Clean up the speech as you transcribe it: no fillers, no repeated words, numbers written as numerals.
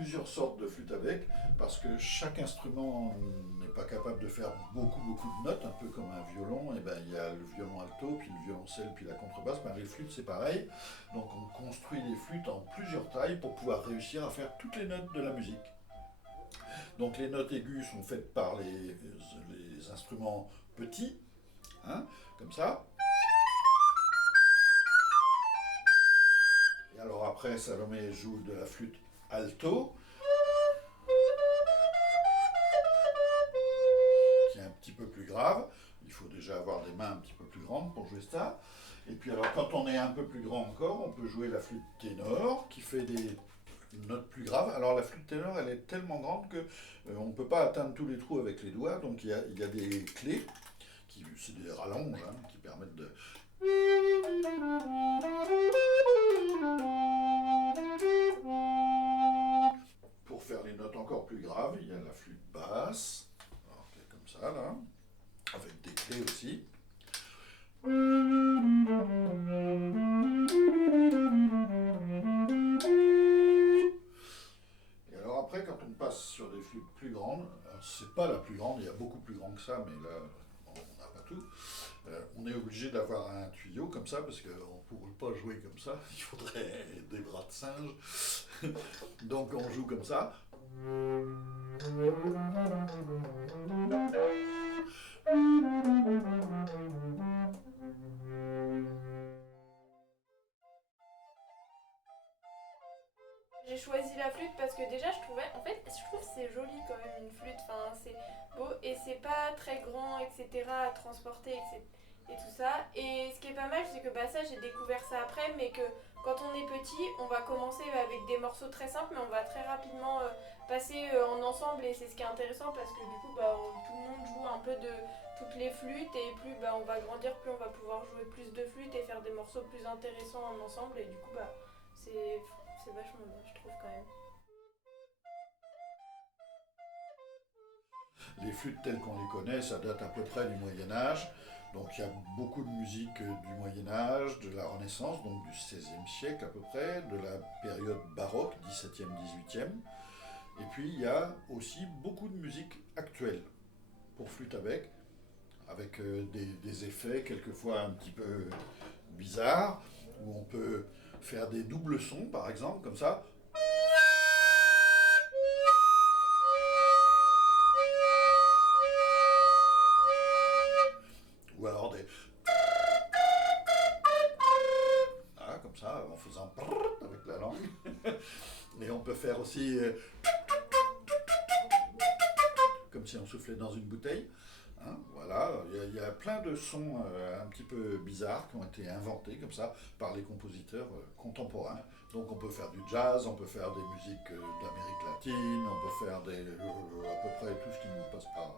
plusieurs sortes de flûtes à bec, parce que chaque instrument n'est pas capable de faire beaucoup de notes, un peu comme un violon. Et ben, il y a le violon alto, puis le violoncelle, puis la contrebasse. Ben, les flûtes, c'est pareil. Donc on construit les flûtes en plusieurs tailles pour pouvoir réussir à faire toutes les notes de la musique. Donc les notes aiguës sont faites par les instruments petits, hein, comme ça. Et alors après, Salomé joue de la flûte alto, qui est un petit peu plus grave. Il faut déjà avoir des mains un petit peu plus grandes pour jouer ça. Et puis alors quand on est un peu plus grand encore, on peut jouer la flûte ténor, qui fait des notes plus graves. Alors la flûte ténor, elle est tellement grande que on ne peut pas atteindre tous les trous avec les doigts. Donc il y a des clés, c'est des rallonges, hein, qui permettent de... Pour faire les notes encore plus graves, il y a la flûte basse, alors, comme ça là, avec des clés aussi. Et alors après, quand on passe sur des flûtes plus grandes, c'est pas la plus grande, il y a beaucoup plus grand que ça, mais là, on n'a pas tout. On est obligé d'avoir un tuyau comme ça, parce qu'on ne pourrait pas jouer comme ça, il faudrait des bras de singe. Donc on joue comme ça. J'ai choisi la flûte parce que déjà je trouvais, en fait, je trouve que c'est joli quand même une flûte, enfin c'est beau et c'est pas très grand, etc. à transporter, etc. et tout ça. Et ce qui est pas mal, c'est que bah ça j'ai découvert ça après, mais que quand on est petit, on va commencer avec des morceaux très simples, mais on va très rapidement passer en ensemble et c'est ce qui est intéressant parce que du coup bah, tout le monde joue un peu de toutes les flûtes et plus bah, on va grandir, plus on va pouvoir jouer plus de flûtes et faire des morceaux plus intéressants en ensemble et du coup bah c'est c'est vachement bien, je trouve quand même. Les flûtes telles qu'on les connaît, ça date à peu près du Moyen Âge. Donc il y a beaucoup de musique du Moyen Âge, de la Renaissance, donc du XVIe siècle à peu près, de la période baroque, XVIIe, XVIIIe. Et puis il y a aussi beaucoup de musique actuelle pour flûte avec des effets quelquefois un petit peu bizarres, où on peut faire des doubles sons par exemple, comme ça. Ou alors des... Ah, comme ça, en faisant avec la langue. Et on peut faire aussi comme si on soufflait dans une bouteille. Hein, voilà, il y a plein de sons un petit peu bizarres qui ont été inventés comme ça par les compositeurs contemporains. Donc on peut faire du jazz, on peut faire des musiques d'Amérique latine, on peut faire à peu près tout ce qui nous passe par